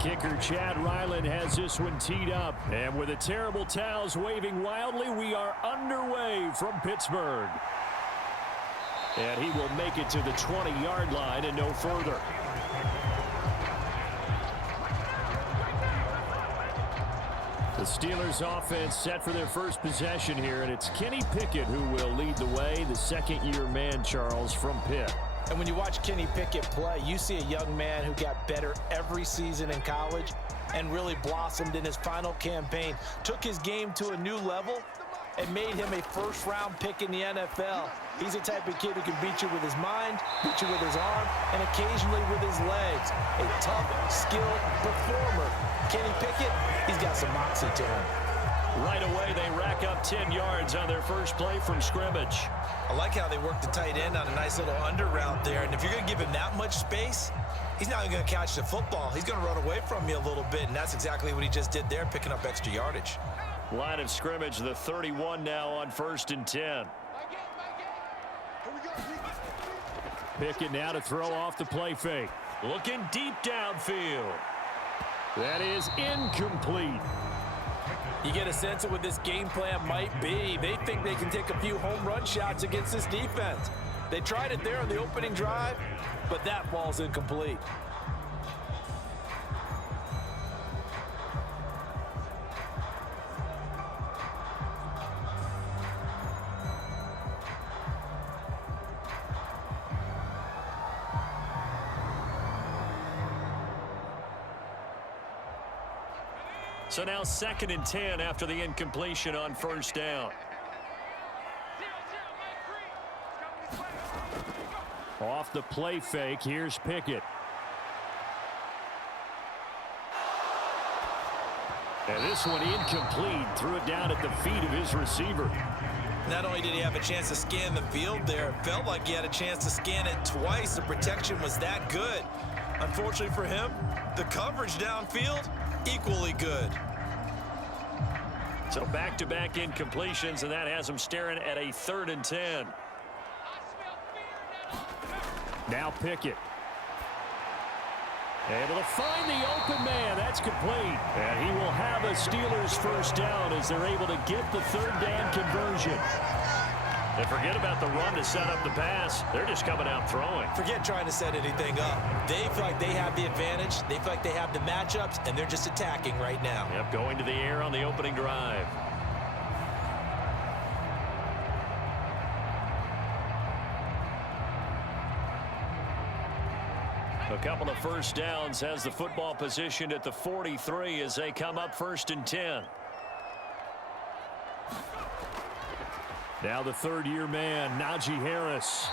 Kicker Chad Ryland has this one teed up. And with the terrible towels waving wildly, we are underway from Pittsburgh. And he will make it to the 20-yard line and no further. The Steelers offense set for their first possession here, and it's Kenny Pickett who will lead the way, the second-year man, Charles, from Pitt. And when you watch Kenny Pickett play, you see a young man who got better every season in college and really blossomed in his final campaign, took his game to a new level, and made him a first-round pick in the NFL. He's the type of kid who can beat you with his mind, beat you with his arm, and occasionally with his legs. A tough, skilled performer. Kenny Pickett, he's got some moxie to him. Right away, they rack up 10 yards on their first play from scrimmage. I like how they work the tight end on a nice little under route there. And if you're going to give him that much space, he's not even going to catch the football. He's going to run away from you a little bit, and that's exactly what he just did there, picking up extra yardage. Line of scrimmage, the 31 now on 1st and 10. Pickett now to throw off the play fake. Looking deep downfield. That is incomplete. You get a sense of what this game plan might be. They think they can take a few home run shots against this defense. They tried it there on the opening drive, but that ball's incomplete. So now 2nd and 10 after the incompletion on 1st down. Off the play fake, here's Pickett. And this one incomplete. Threw it down at the feet of his receiver. Not only did he have a chance to scan the field there, it felt like he had a chance to scan it twice. The protection was that good. Unfortunately for him, the coverage downfield, equally good. So back-to-back incompletions, and that has him staring at a 3rd and 10. Now Pickett. Able to find the open man. That's complete. And he will have a Steelers first down as they're able to get the 3rd down conversion. And forget about the run to set up the pass. They're just coming out throwing. Forget trying to set anything up. They feel like they have the advantage. They feel like they have the matchups, and they're just attacking right now. Yep, going to the air on the opening drive. A couple of first downs, has the football positioned at the 43 as they come up 1st and 10. Now the 3rd-year man, Najee Harris.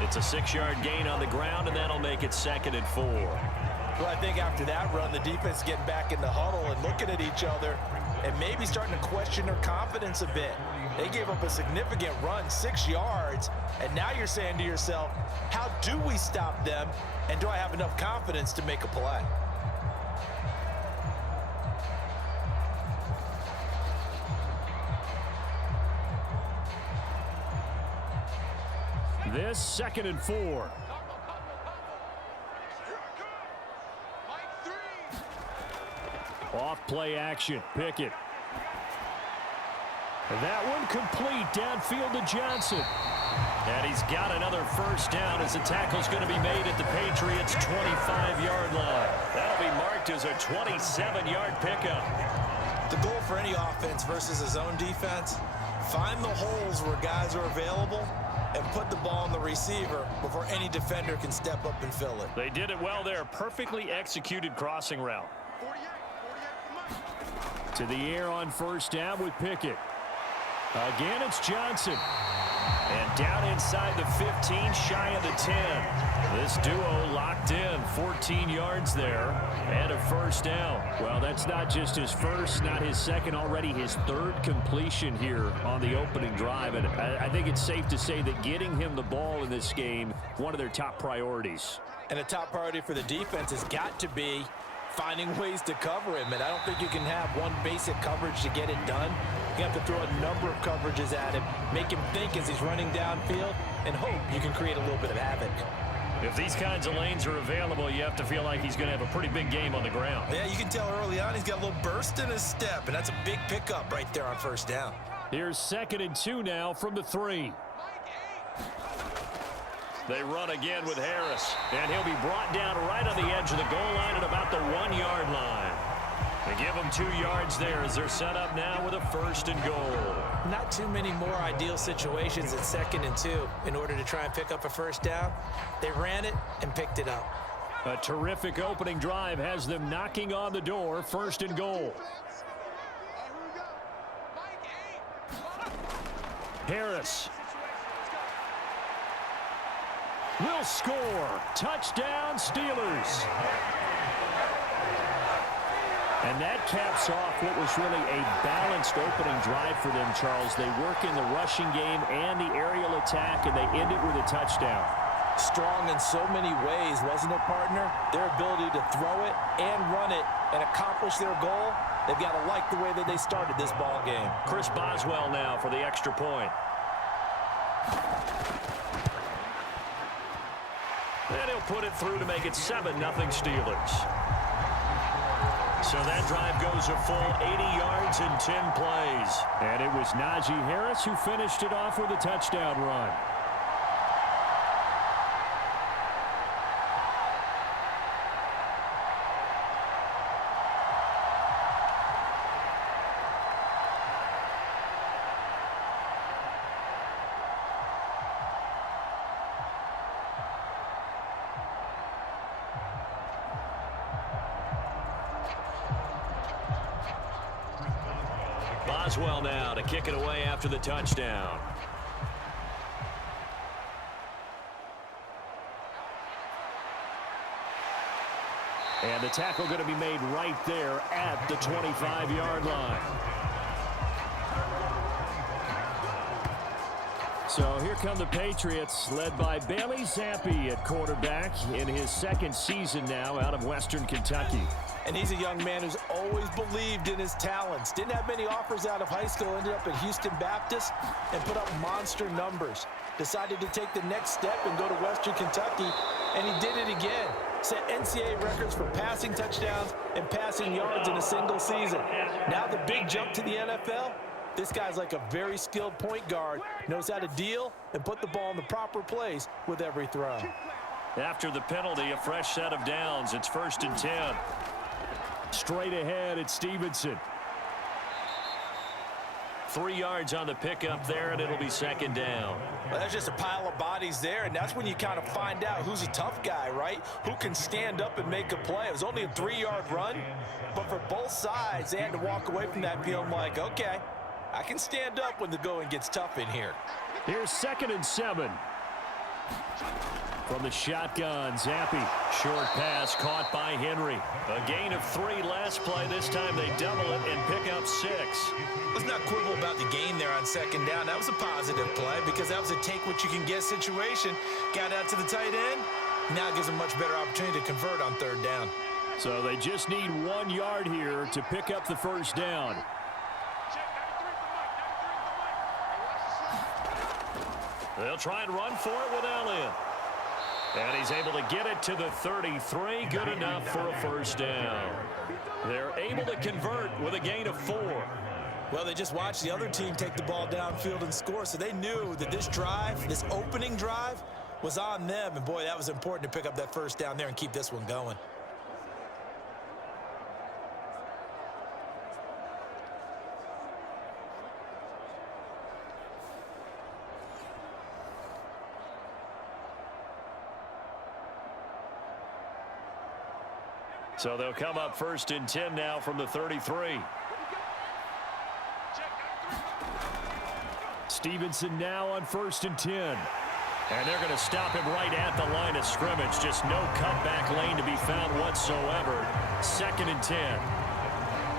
It's a 6-yard gain on the ground, and that'll make it 2nd and 4. Well, I think after that run, the defense is getting back in the huddle and looking at each other and maybe starting to question their confidence a bit. They gave up a significant run, 6 yards, and now you're saying to yourself, how do we stop them, and do I have enough confidence to make a play? This 2nd and 4. Off play action, Pickett. And that one complete downfield to Johnson. And he's got another first down as the tackle's going to be made at the Patriots' 25-yard line. That'll be marked as a 27-yard pickup. The goal for any offense versus his own defense, find the holes where guys are available and put the ball on the receiver before any defender can step up and fill it. They did it well there. Perfectly executed crossing route. To the air on 1st down with Pickett. Again, it's Johnson. And down inside the 15, shy of the 10. This duo locked in, 14 yards there, and a first down. Well, that's not just his first, not his second, already his 3rd completion here on the opening drive. And I think it's safe to say that getting him the ball in this game, one of their top priorities. And a top priority for the defense has got to be finding ways to cover him. And I don't think you can have one basic coverage to get it done. You have to throw a number of coverages at him, make him think as he's running downfield, and hope you can create a little bit of havoc. If these kinds of lanes are available, you have to feel like he's going to have a pretty big game on the ground. Yeah, you can tell early on he's got a little burst in his step, and that's a big pickup right there on first down. Here's 2nd and 2 now from the 3. They run again with Harris, and he'll be brought down right on the edge of the goal line at about the 1-yard line. They give them 2 yards there as they're set up now with a 1st and goal. Not too many more ideal situations at 2nd and 2 in order to try and pick up a first down. They ran it and picked it up. A terrific opening drive has them knocking on the door, 1st and goal. Harris will score. Touchdown, Steelers. And that caps off what was really a balanced opening drive for them, Charles. They work in the rushing game and the aerial attack, and they end it with a touchdown. Strong in so many ways, wasn't it, partner? Their ability to throw it and run it and accomplish their goal, they've got to like the way that they started this ball game. Chris Boswell now for the extra point. And he'll put it through to make it 7-0 Steelers. So that drive goes a full 80 yards in 10 plays. And it was Najee Harris who finished it off with a touchdown run. Boswell now to kick it away after the touchdown. And the tackle going to be made right there at the 25-yard line. So here come the Patriots, led by Bailey Zappi at quarterback in his 2nd season now out of Western Kentucky. And he's a young man who's always believed in his talents. Didn't have many offers out of high school, ended up at Houston Baptist and put up monster numbers. Decided to take the next step and go to Western Kentucky, and he did it again. Set NCAA records for passing touchdowns and passing yards in a single season. Now the big jump to the NFL. This guy's like a very skilled point guard, knows how to deal and put the ball in the proper place with every throw. After the penalty, a fresh set of downs. It's 1st and 10. Straight ahead, it's Stevenson. 3 yards on the pickup there, and it'll be 2nd down. Well, there's just a pile of bodies there, and that's when you kind of find out who's a tough guy, right? Who can stand up and make a play. It was only a 3-yard run, but for both sides, they had to walk away from that feeling like, okay, I can stand up when the going gets tough in here. Here's 2nd and 7. From the shotgun, Zappi. Short pass caught by Henry. A gain of 3 last play. This time they double it and pick up 6. Let's not quibble about the gain there on 2nd down. That was a positive play because that was a take-what-you-can-get situation. Got out to the tight end. Now it gives them a much better opportunity to convert on 3rd down. So they just need 1 yard here to pick up the 1st down. They'll try and run for it with Elliott. And he's able to get it to the 33. Good enough for a 1st down. They're able to convert with a gain of 4. Well, they just watched the other team take the ball downfield and score, so they knew that this drive, this opening drive, was on them. And, boy, that was important to pick up that 1st down there and keep this one going. So they'll come up 1st and 10 now from the 33. Stevenson now on 1st and 10. And they're going to stop him right at the line of scrimmage. Just no cutback lane to be found whatsoever. 2nd and 10.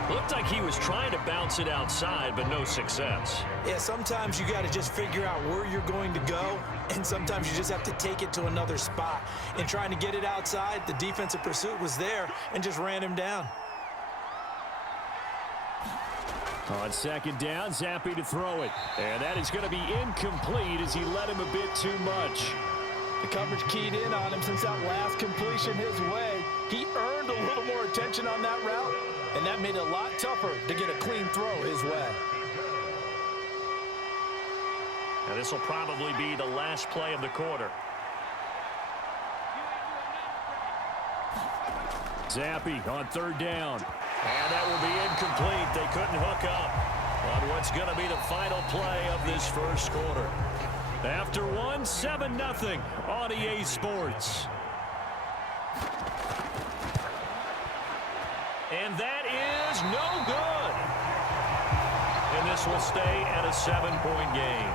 Looked like he was trying to bounce it outside, but no success. Yeah, sometimes you got to just figure out where you're going to go, and sometimes you just have to take it to another spot. In trying to get it outside, the defensive pursuit was there and just ran him down. On 2nd down, Zappi to throw it. And that is going to be incomplete as he led him a bit too much. The coverage keyed in on him since that last completion his way. He earned a little more attention on that route, and that made it a lot tougher to get a clean throw his way. Now this will probably be the last play of the quarter. Zappi on third down. And that will be incomplete. They couldn't hook up on what's going to be the final play of this first quarter. After one, 7-0 on EA Sports. And that is no good. And this will stay at a 7-point game.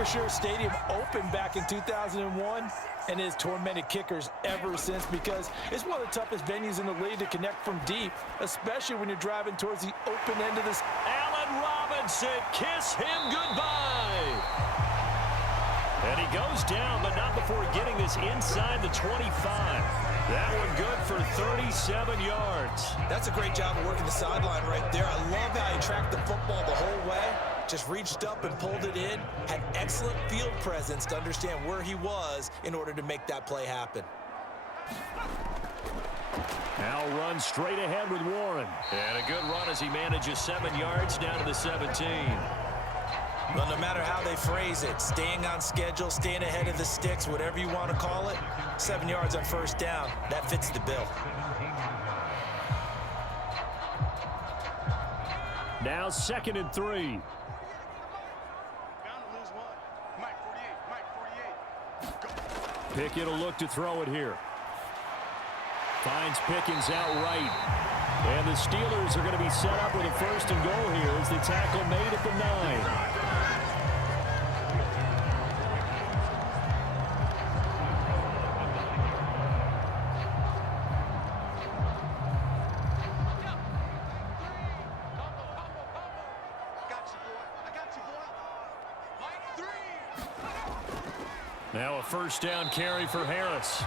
Acrisure Stadium opened back in 2001 and has tormented kickers ever since because it's one of the toughest venues in the league to connect from deep, especially when you're driving towards the open end of this. Allen Robinson, kiss him goodbye. And he goes down, but not before getting this inside the 25. That one good for 37 yards. That's a great job of working the sideline right there. I love how he tracked the football the whole way. Just reached up and pulled it in. Had excellent field presence to understand where he was in order to make that play happen. Now runs straight ahead with Warren. And a good run as he manages 7 yards down to the 17. Well, no matter how they phrase it, staying on schedule, staying ahead of the sticks, whatever you want to call it, 7 yards on first down, that fits the bill. Now 2nd and 3. Pickett will look to throw it here. Finds Pickens outright. And the Steelers are going to be set up with a 1st and goal here as the tackle made at the 9. Now a 1st down carry for Harris.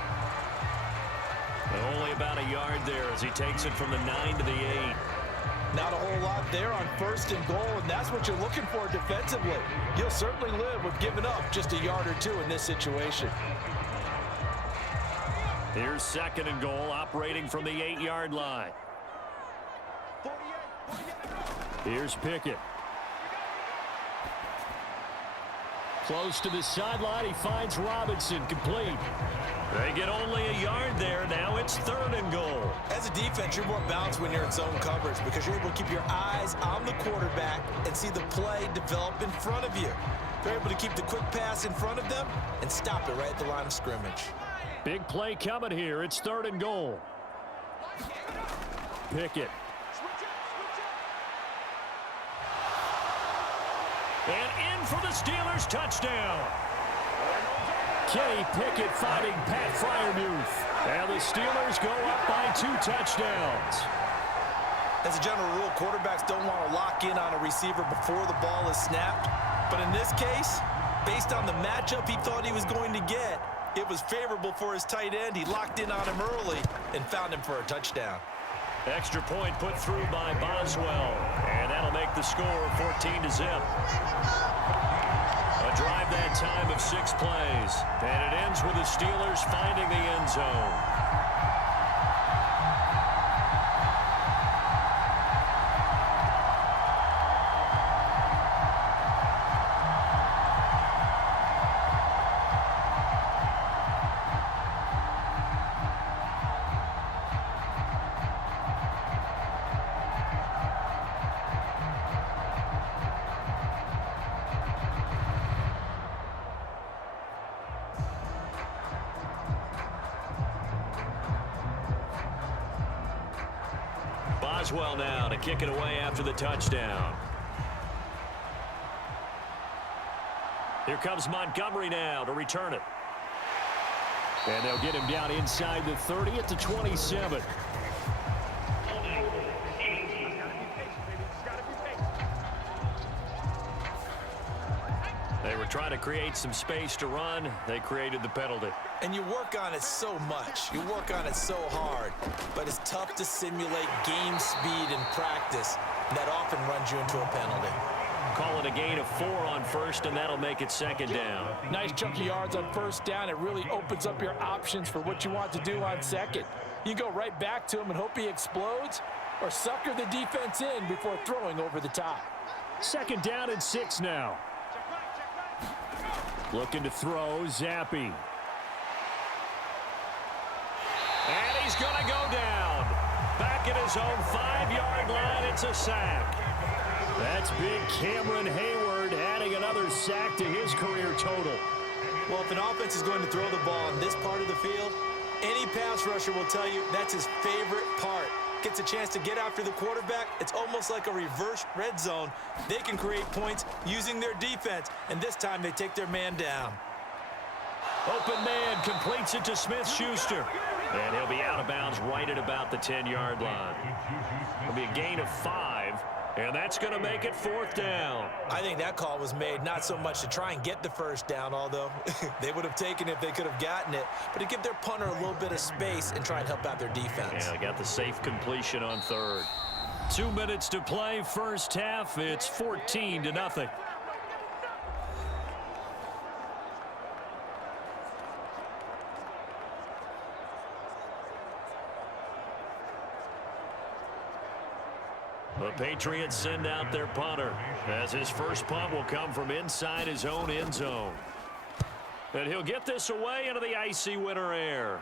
And only about a yard there as he takes it from the 9 to the 8. Not a whole lot there on 1st and goal, and that's what you're looking for defensively. You'll certainly live with giving up just a yard or 2 in this situation. Here's 2nd and goal, operating from the 8-yard line. Here's Pickett. Close to the sideline, he finds Robinson, complete. They get only a yard there. Now it's 3rd and goal. As a defense, you're more balanced when you're in zone coverage because you're able to keep your eyes on the quarterback and see the play develop in front of you. They're able to keep the quick pass in front of them and stop it right at the line of scrimmage. Big play coming here. It's 3rd and goal. Pickett. And in for the Steelers, touchdown. Kenny Pickett finding Pat Freiermuth. And the Steelers go up by 2 touchdowns. As a general rule, quarterbacks don't want to lock in on a receiver before the ball is snapped. But in this case, based on the matchup he thought he was going to get, it was favorable for his tight end. He locked in on him early and found him for a touchdown. Extra point put through by Boswell. And that'll make the score 14-0. A drive that time of 6 plays. And it ends with the Steelers finding the end zone. Boswell now to kick it away after the touchdown. Here comes Montgomery now to return it. And they'll get him down inside the 30 at the 27. They trying to create some space to run. They created the penalty. And you work on it so much. You work on it so hard. But it's tough to simulate game speed in practice. And that often runs you into a penalty. Call it a gain of 4 on first, and that'll make it second down. Nice chunk of yards on first down. It really opens up your options for what you want to do on second. You go right back to him and hope he explodes, or sucker the defense in before throwing over the top. Second down and 6 now. Looking to throw, Zappi. And he's going to go down. Back at his own 5-yard line, it's a sack. That's big Cameron Hayward adding another sack to his career total. Well, if an offense is going to throw the ball in this part of the field, any pass rusher will tell you that's his favorite part. Gets a chance to get after the quarterback. It's almost like a reverse red zone. They can create points using their defense, and this time they take their man down. Open man completes it to Smith-Schuster. And he'll be out of bounds right at about the 10-yard line. It'll be a gain of 5, and that's going to make it 4th down. I think that call was made not so much to try and get the first down, although they would have taken it if they could have gotten it, but to give their punter a little bit of space and try and help out their defense. Yeah, got the safe completion on 3rd. 2 minutes to play, first half. It's 14-0. The Patriots send out their punter, as his first punt will come from inside his own end zone. And he'll get this away into the icy winter air.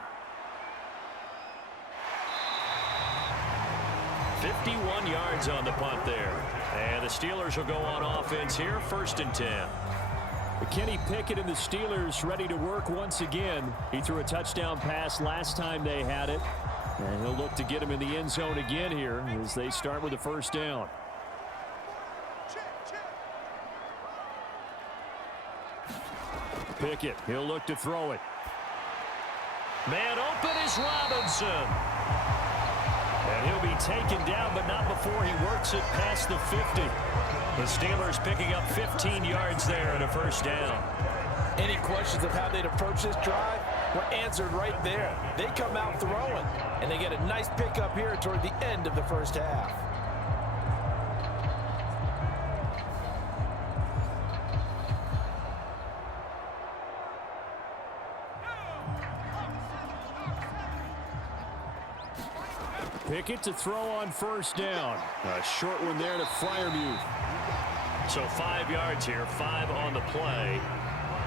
51 yards on the punt there. And the Steelers will go on offense here, 1st and 10. Kenny Pickett and the Steelers ready to work once again. He threw a touchdown pass last time they had it. And he'll look to get him in the end zone again here as they start with the first down. Pickett, he'll look to throw it. Man open is Robinson. And he'll be taken down, but not before he works it past the 50. The Steelers picking up 15 yards there and a first down. Any questions of how they'd approach this drive were answered right there. They come out throwing, and they get a nice pickup here toward the end of the first half. Pickett to throw on first down. A short one there to Freiermuth. So 5 yards here, 5 on the play.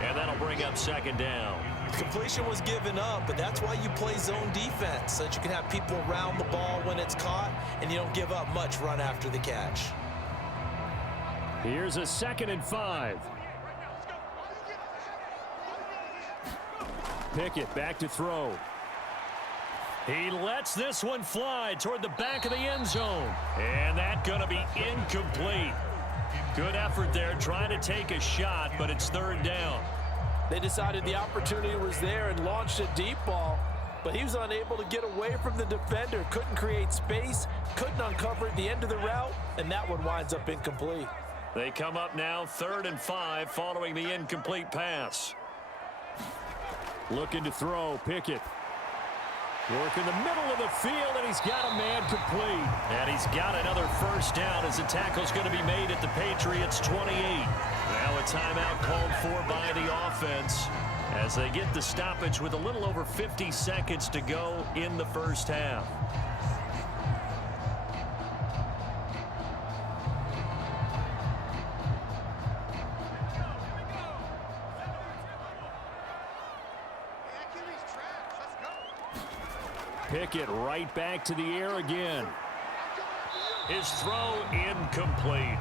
And that'll bring up second down. Completion was given up, but that's why you play zone defense, so that you can have people around the ball when it's caught, and you don't give up much run after the catch. Here's a 2nd and 5. Pickett back to throw. He lets this one fly toward the back of the end zone. And that's going to be incomplete. Good effort there trying to take a shot, but it's 3rd down. They decided the opportunity was there and launched a deep ball, but he was unable to get away from the defender, couldn't create space, couldn't uncover at the end of the route, and that one winds up incomplete. They come up now 3rd and 5 following the incomplete pass. Looking to throw, Pickett. Work in the middle of the field, and he's got a man complete. And he's got another first down as the tackle's going to be made at the Patriots' 28. Now a timeout called for by the offense as they get the stoppage with a little over 50 seconds to go in the first half. Pickett right back to the air again. His throw incomplete.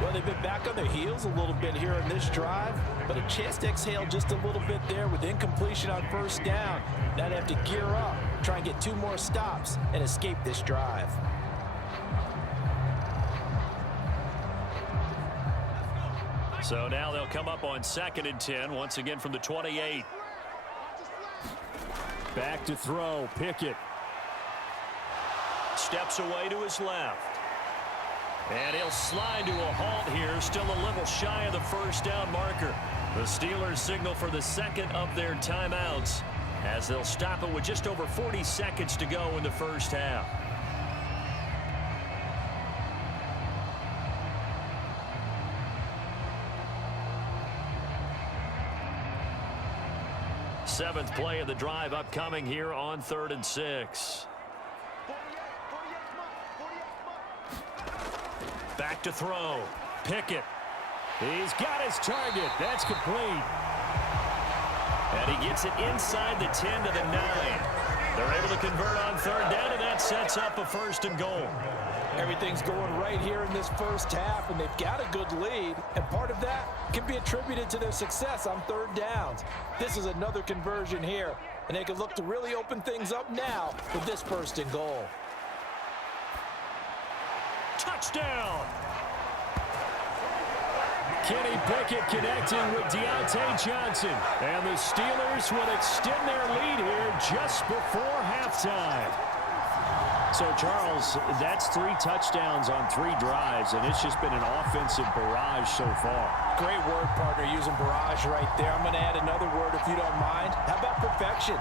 Well, they've been back on their heels a little bit here in this drive, but a chance to exhale just a little bit there with incompletion on first down. Now they have to gear up, try and get 2 more stops, and escape this drive. So now they'll come up on 2nd and 10, once again from the 28. Back to throw, Pickett. Steps away to his left. And he'll slide to a halt here, still a little shy of the first down marker. The Steelers signal for the second of their timeouts as they'll stop it with just over 40 seconds to go in the first half. Seventh play of the drive upcoming here on 3rd and 6. Back to throw. Pickett. He's got his target. That's complete. And he gets it inside the 10 to the 9. They're able to convert on 3rd down, and that sets up a 1st and goal. Everything's going right here in this first half, and they've got a good lead, and part of that can be attributed to their success on 3rd downs. This is another conversion here, and they can look to really open things up now with this 1st and goal. Touchdown! Kenny Pickett connecting with Deontay Johnson, and the Steelers will extend their lead here just before halftime. So, Charles, that's 3 touchdowns on 3 drives, and it's just been an offensive barrage so far. Great word, partner, using barrage right there. I'm going to add another word if you don't mind. How about perfection?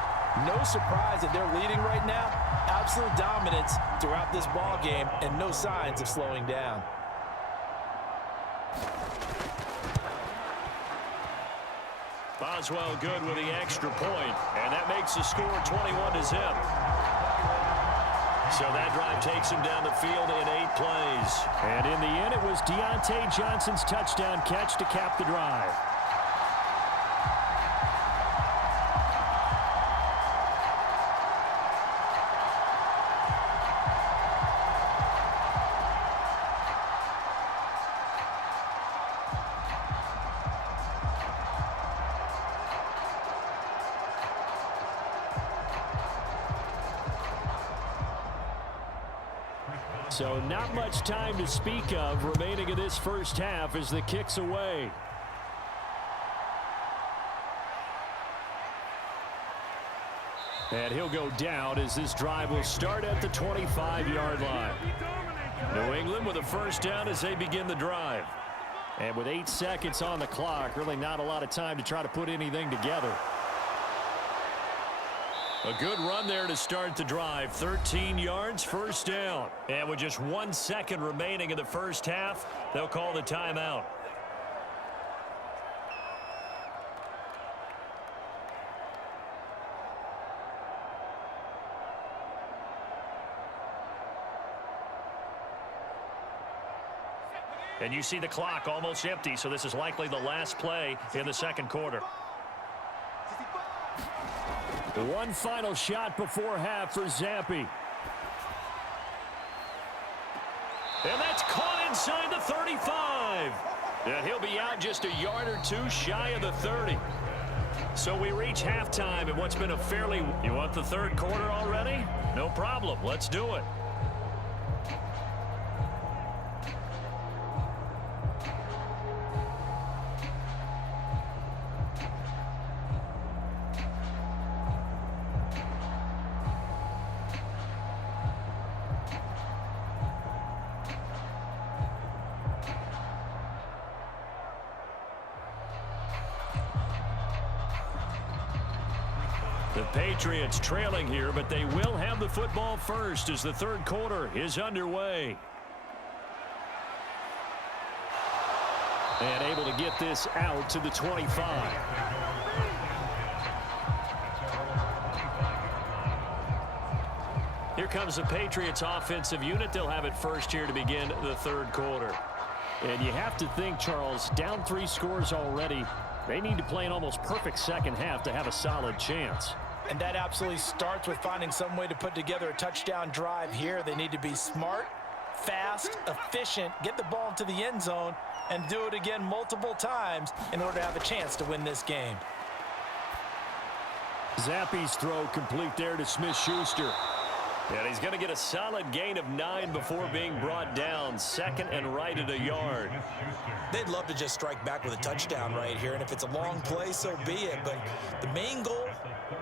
No surprise that they're leading right now. Absolute dominance throughout this ball game, and no signs of slowing down. Boswell good with the extra point, and that makes the score 21-0. So that drive takes him down the field in 8 plays. And in the end, it was Deontay Johnson's touchdown catch to cap the drive. So not much time to speak of remaining in this first half as the kick's away. And he'll go down as this drive will start at the 25-yard line. New England with a 1st down as they begin the drive. And with 8 seconds on the clock, really not a lot of time to try to put anything together. A good run there to start the drive. 13 yards, 1st down. And with just 1 second remaining in the first half, they'll call the timeout. And you see the clock almost empty, so this is likely the last play in the second quarter. One final shot before half for Zampi. And that's caught inside the 35. And he'll be out just a yard or 2 shy of the 30. So we reach halftime in what's been a fairly... You want the third quarter already? No problem. Let's do it. The Patriots trailing here, but they will have the football first as the third quarter is underway. And able to get this out to the 25. Here comes the Patriots offensive unit. They'll have it first here to begin the third quarter. And you have to think, Charles, down 3 scores already. They need to play an almost perfect second half to have a solid chance. And that absolutely starts with finding some way to put together a touchdown drive here. They need to be smart, fast, efficient, get the ball into the end zone, and do it again multiple times in order to have a chance to win this game. Zappi's throw complete there to Smith-Schuster. And he's going to get a solid gain of 9 before being brought down. 2nd and right at a yard. They'd love to just strike back with a touchdown right here, and if it's a long play, so be it. But the main goal,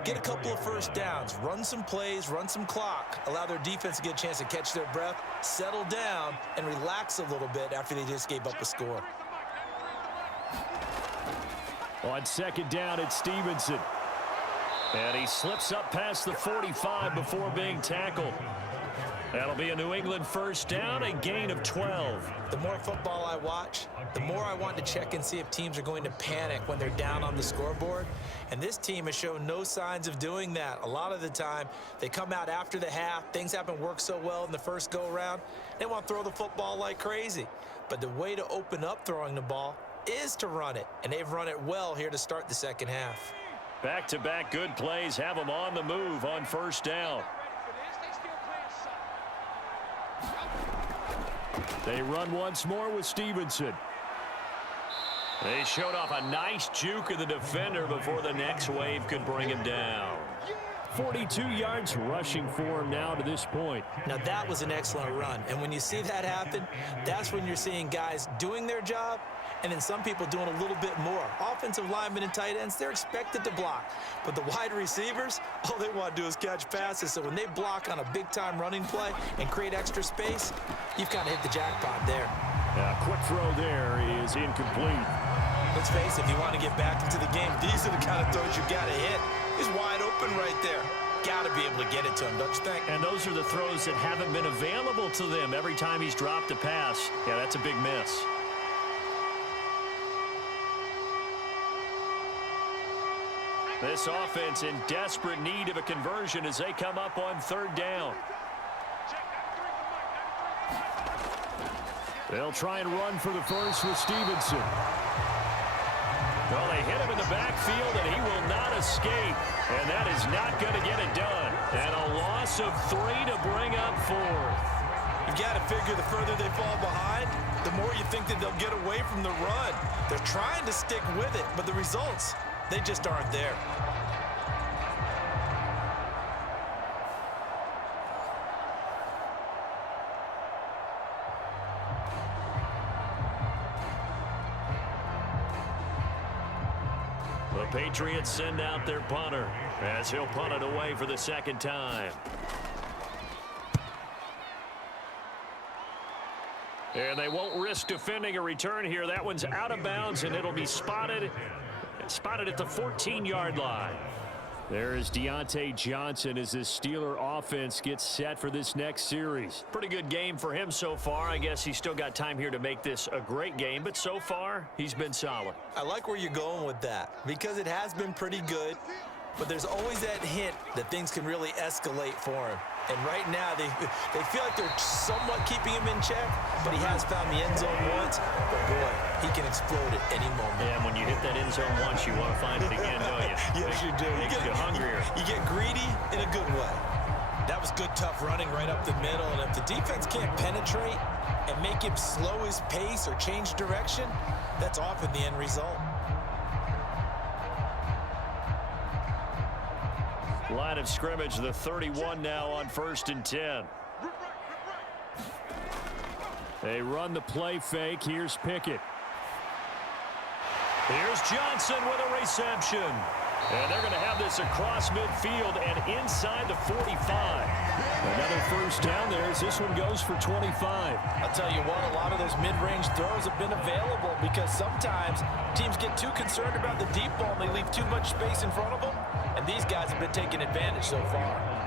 get a couple of first downs, run some plays, run some clock, allow their defense to get a chance to catch their breath, settle down, and relax a little bit after they just gave up a score. On second down, it's Stevenson. And he slips up past the 45 before being tackled. That'll be a New England first down, a gain of 12. The more football I watch, the more I want to check and see if teams are going to panic when they're down on the scoreboard. And this team has shown no signs of doing that. A lot of the time, they come out after the half. Things haven't worked so well in the first go-around. They want to throw the football like crazy. But the way to open up throwing the ball is to run it. And they've run it well here to start the second half. Back-to-back good plays have them on the move on first down. They run once more with Stevenson. They showed off a nice juke of the defender before the next wave could bring him down. 42 yards rushing for him now to this point. Now that was an excellent run. And when you see that happen, that's when you're seeing guys doing their job and then some people doing a little bit more. Offensive linemen and tight ends, they're expected to block. But the wide receivers, all they want to do is catch passes. So when they block on a big-time running play and create extra space, you've kind of hit the jackpot there. Quick throw there is incomplete. Let's face it, if you want to get back into the game, these are the kind of throws you got to hit. He's wide open right there. Got to be able to get it to him, don't you think? And those are the throws that haven't been available to them every time he's dropped a pass. Yeah, that's a big miss. This offense in desperate need of a conversion as they come up on third down. They'll try and run for the first with Stevenson. Well, they hit him in the backfield, and he will not escape. And that is not going to get it done. And a loss of 3 to bring up fourth. You've got to figure the further they fall behind, the more you think that they'll get away from the run. They're trying to stick with it, but the results, they just aren't there. The Patriots send out their punter as he'll punt it away for the second time. And they won't risk defending a return here. That one's out of bounds, and it'll be spotted at the 14-yard line. There is Deontay Johnson as this Steeler offense gets set for this next series. Pretty good game for him so far. I guess he's still got time here to make this a great game, but so far, he's been solid. I like where you're going with that because it has been pretty good, but there's always that hint that things can really escalate for him. And right now, they feel like they're somewhat keeping him in check, but he has found the end zone once. But, boy, he can explode at any moment. And when you hit that end zone once, you want to find it again, don't you? Yes, you do. You get hungrier. You get greedy in a good way. That was good, tough running right up the middle. And if the defense can't penetrate and make him slow his pace or change direction, that's often the end result. Line of scrimmage, the 31 now on 1st and 10. They run the play fake. Here's Pickett. Here's Johnson with a reception. And they're going to have this across midfield and inside the 45. Another first down there as this one goes for 25. I'll tell you what, a lot of those mid-range throws have been available because sometimes teams get too concerned about the deep ball and they leave too much space in front of them. And these guys have been taking advantage so far.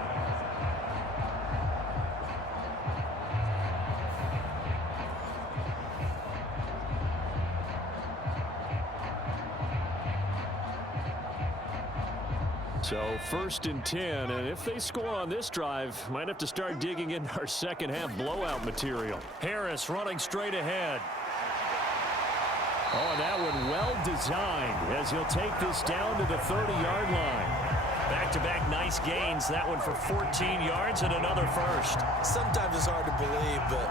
So 1st and 10, and if they score on this drive, might have to start digging in our second half blowout material. Harris running straight ahead. Oh, that one well designed as he'll take this down to the 30-yard line. Back-to-back nice gains. That one for 14 yards and another first. Sometimes it's hard to believe, but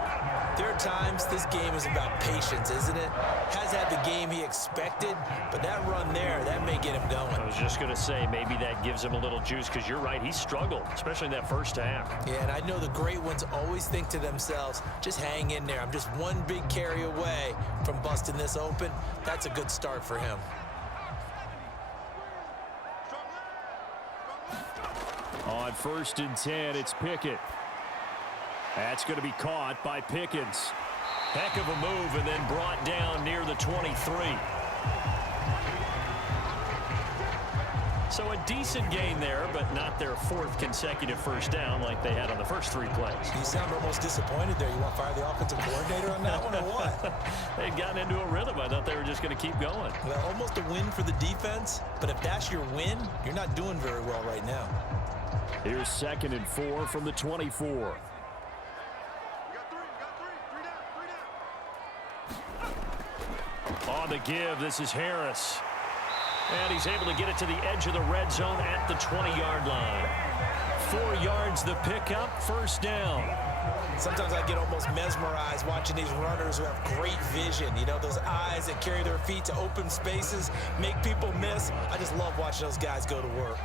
there are times this game is about patience, isn't it? Has had the game he expected, but that run there, that may get him going. I was just going to say, maybe that gives him a little juice because you're right, he struggled, especially in that first half. Yeah, and I know the great ones always think to themselves, just hang in there. I'm just one big carry away from busting this open. That's a good start for him. On 1st and 10, it's Pickett. That's going to be caught by Pickens. Heck of a move and then brought down near the 23. So a decent gain there, but not their 4th consecutive first down like they had on the first 3 plays. You sound almost disappointed there. You want to fire the offensive coordinator on that one or what? They'd gotten into a rhythm. I thought they were just going to keep going. Well, almost a win for the defense, but if that's your win, you're not doing very well right now. Here's 2nd and 4 from the 24. On the give, this is Harris. And he's able to get it to the edge of the red zone at the 20-yard line. 4 yards the pickup, 1st down. Sometimes I get almost mesmerized watching these runners who have great vision. You know, those eyes that carry their feet to open spaces, make people miss. I just love watching those guys go to work.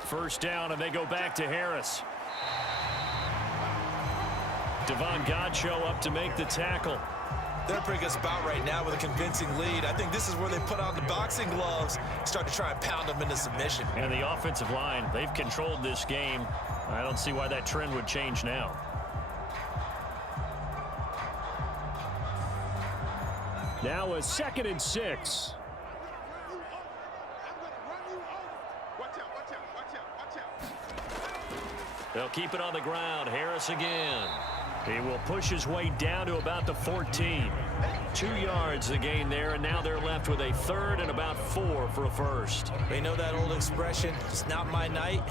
First down, and they go back to Harris. Devon Godchaux up to make the tackle. They're a pretty good spot right now with a convincing lead. I think this is where they put on the boxing gloves, start to try and pound them into submission. And the offensive line, they've controlled this game. I don't see why that trend would change now. Now a 2nd and 6. They'll keep it on the ground. Harris again. He will push his way down to about the 14. 2 yards the gain there, and now they're left with a 3rd and about 4 for a first. They know that old expression, it's not my night.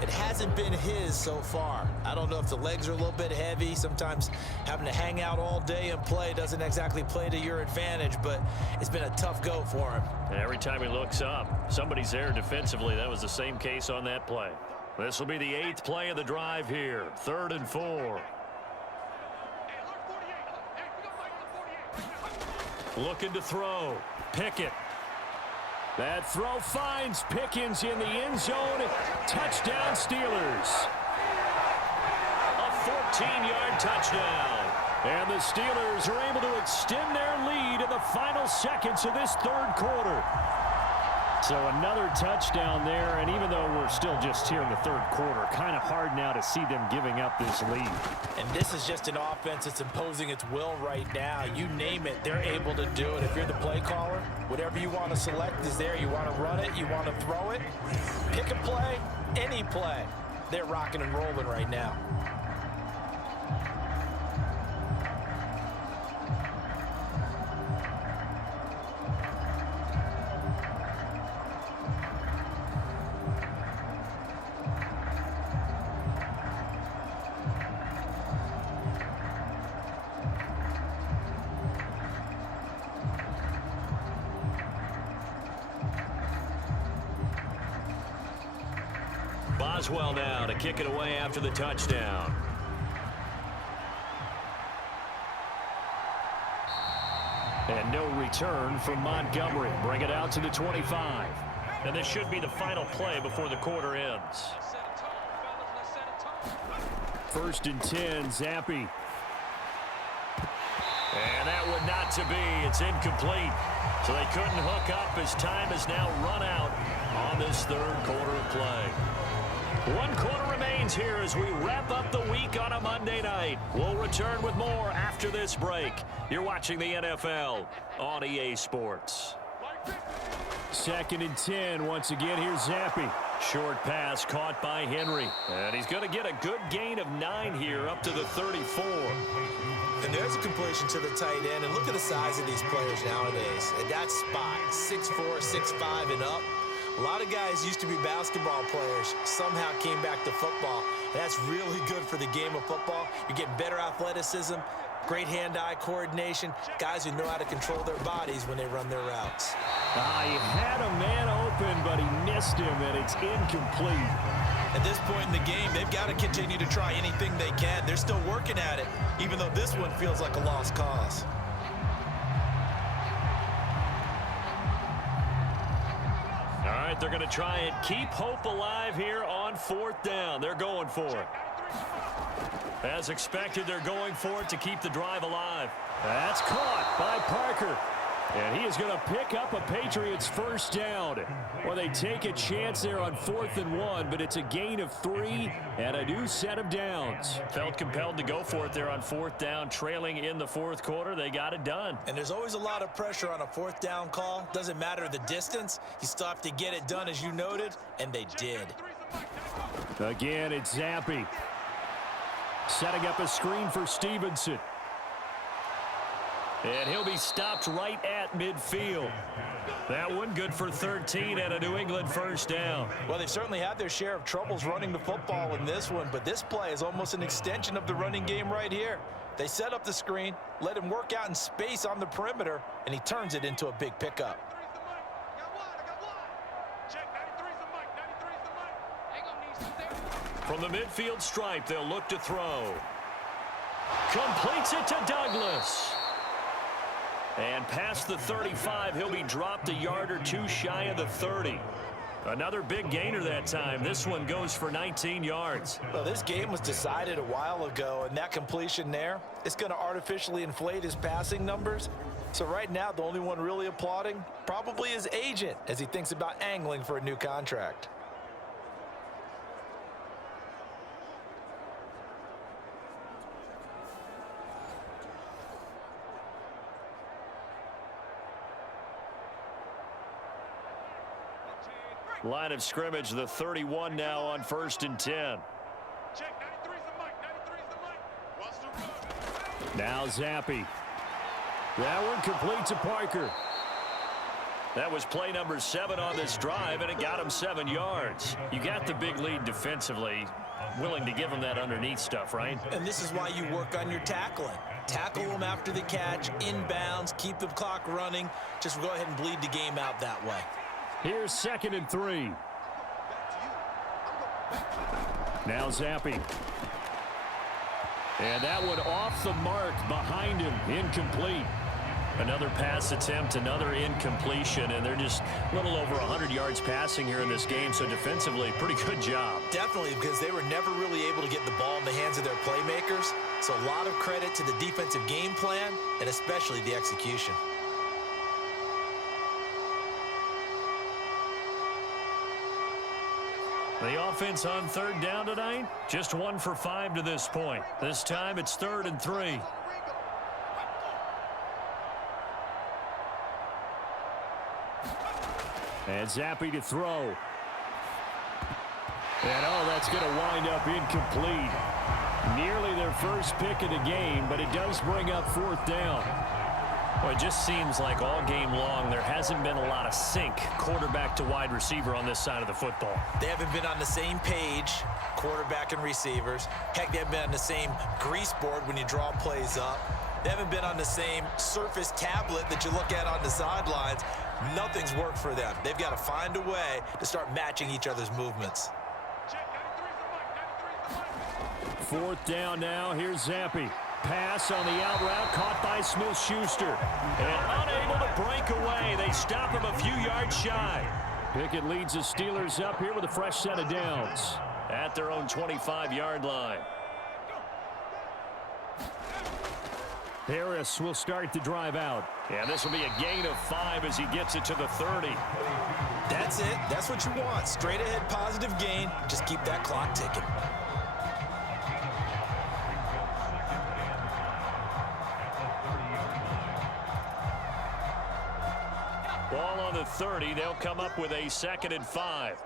It hasn't been his so far. I don't know if the legs are a little bit heavy. Sometimes having to hang out all day and play doesn't exactly play to your advantage, but it's been a tough go for him. And every time he looks up, somebody's there defensively. That was the same case on that play. This will be the 8th play of the drive here. 3rd and 4. Looking to throw. Pickett. That throw finds Pickens in the end zone. Touchdown Steelers. A 14-yard touchdown. And the Steelers are able to extend their lead in the final seconds of this 3rd quarter. So another touchdown there, and even though we're still just here in the 3rd quarter, kind of hard now to see them giving up this lead. And this is just an offense that's imposing its will right now. You name it, they're able to do it. If you're the play caller, whatever you want to select is there. You want to run it, you want to throw it, pick a play, any play. They're rocking and rolling right now. Boswell now to kick it away after the touchdown. And no return from Montgomery. Bring it out to the 25. And this should be the final play before the quarter ends. 1st and 10, Zappi. And that would not to be. It's incomplete. So they couldn't hook up as time is now run out on this 3rd quarter of play. 1 quarter remains here as we wrap up the week on a Monday night. We'll return with more after this break. You're watching the NFL on EA Sports. 2nd and 10. Once again, here's Zappi. Short pass caught by Henry. And he's going to get a good gain of 9 here up to the 34. And there's a completion to the tight end. And look at the size of these players nowadays. At that spot, 6'4", 6'5", and up. A lot of guys used to be basketball players, somehow came back to football. And that's really good for the game of football. You're getting better athleticism, great hand-eye coordination, guys who know how to control their bodies when they run their routes. He had a man open, but he missed him, and it's incomplete. At this point in the game, they've got to continue to try anything they can. They're still working at it, even though this one feels like a lost cause. All right, they're going to try and keep hope alive here on 4th down. They're going for it. As expected, they're going for it to keep the drive alive. That's caught. by Parker. And he is going to pick up a Patriots first down. Well, they take a chance there on 4th and 1, but it's a gain of 3 and a new set of downs. Felt compelled to go for it there on 4th down, trailing in the 4th quarter. They got it done. And there's always a lot of pressure on a 4th down call. Doesn't matter the distance. You still have to get it done, as you noted, and they did. Again, it's Zappi. Setting up a screen for Stevenson. And he'll be stopped right at midfield. That one good for 13 and a New England first down. Well, they've certainly had their share of troubles running the football in this one, but this play is almost an extension of the running game right here. They set up the screen, let him work out in space on the perimeter, and he turns it into a big pickup. From the midfield stripe, they'll look to throw. Completes it to Douglas. And past the 35, he'll be dropped a yard or two shy of the 30. Another big gainer that time. This one goes for 19 yards. Well, this game was decided a while ago, and that completion there, it's going to artificially inflate his passing numbers. So right now, the only one really applauding probably his agent as he thinks about angling for a new contract. Line of scrimmage, the 31 now on 1st and 10. Now Zappi. That one complete to Parker. That was play number 7 on this drive, and it got him 7 yards. You got the big lead defensively. Willing to give him that underneath stuff, right? And this is why you work on your tackling. Tackle them after the catch, inbounds, keep the clock running. Just go ahead and bleed the game out that way. Here's 2nd and 3. Now Zappi. And that one off the mark behind him. Incomplete. Another pass attempt, another incompletion, and they're just a little over 100 yards passing here in this game, so defensively, pretty good job. Definitely, because they were never really able to get the ball in the hands of their playmakers. So a lot of credit to the defensive game plan, and especially the execution. The offense on 3rd down tonight, just 1 for 5 to this point. This time it's 3rd and 3. And Zappi to throw. And that's going to wind up incomplete. Nearly their first pick of the game, but it does bring up 4th down. Well, it just seems like all game long there hasn't been a lot of sync quarterback to wide receiver on this side of the football. They haven't been on the same page, quarterback and receivers. Heck, they haven't been on the same grease board when you draw plays up. They haven't been on the same surface tablet that you look at on the sidelines. Nothing's worked for them. They've got to find a way to start matching each other's movements. 4th down now. Here's Zappi. Pass on the out route, caught by Smith-Schuster. And unable to break away. They stop him a few yards shy. Pickett leads the Steelers up here with a fresh set of downs at their own 25-yard line. Harris will start the drive out. And this will be a gain of 5 as he gets it to the 30. That's it. That's what you want. Straight ahead positive gain. Just keep that clock ticking. Ball on the 30. They'll come up with a 2nd and 5.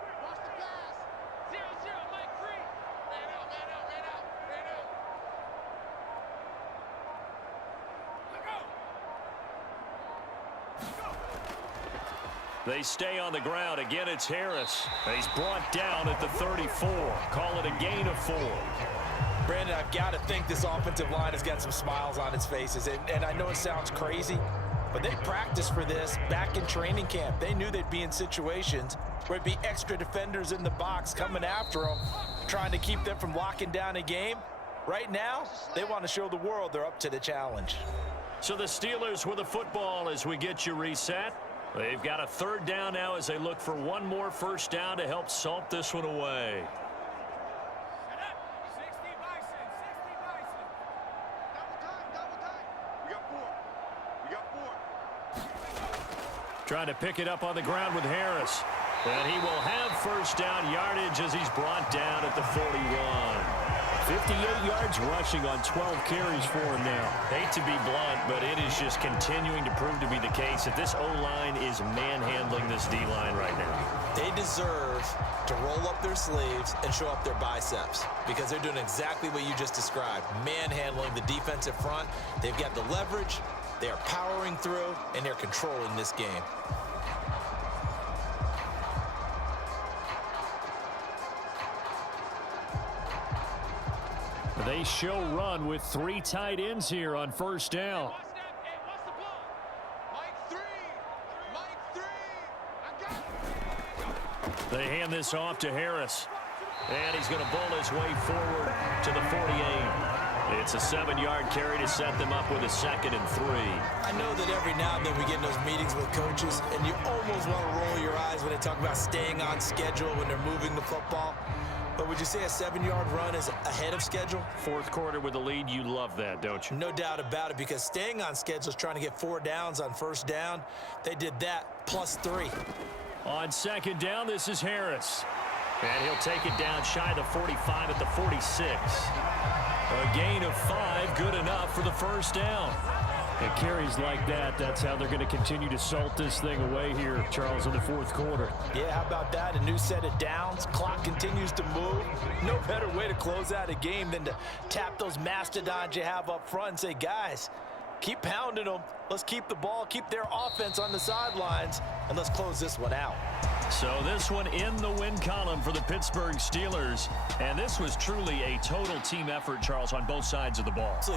They stay on the ground. Again, it's Harris. He's brought down at the 34. Call it a gain of 4. Brandon, I've got to think this offensive line has got some smiles on its faces. And I know it sounds crazy, but they practiced for this back in training camp. They knew they'd be in situations where it'd be extra defenders in the box coming after them, trying to keep them from locking down a game. Right now, they want to show the world they're up to the challenge. So the Steelers with the football as we get you reset. They've got a 3rd down now as they look for one more first down to help salt this one away. We got 4. We got Trying to pick it up on the ground with Harris. And he will have first down yardage as he's brought down at the 41. 58 yards rushing on 12 carries for him now. Hate to be blunt, but it is just continuing to prove to be the case that this O-line is manhandling this D-line right now. They deserve to roll up their sleeves and show up their biceps because they're doing exactly what you just described, manhandling the defensive front. They've got the leverage, they are powering through, and they're controlling this game. They show run with 3 tight ends here on first down. They hand this off to Harris. And he's going to bowl his way forward to the 48. It's a 7-yard carry to set them up with a 2nd and 3. I know that every now and then we get in those meetings with coaches, and you almost want to roll your eyes when they talk about staying on schedule when they're moving the football. But would you say a 7-yard run is ahead of schedule? Fourth quarter with the lead, you love that, don't you? No doubt about it, because staying on schedule is trying to get 4 downs on first down. They did that plus 3. On 2nd down, this is Harris. And he'll take it down shy of the 45 at the 46. A gain of 5, good enough for the first down. It carries like that. That's how they're going to continue to salt this thing away here, Charles, in the fourth quarter. Yeah, how about that? A new set of downs. Clock continues to move. No better way to close out a game than to tap those mastodons you have up front and say, guys, keep pounding them. Let's keep the ball, keep their offense on the sidelines, and let's close this one out. So this one in the win column for the Pittsburgh Steelers. And this was truly a total team effort, Charles, on both sides of the ball.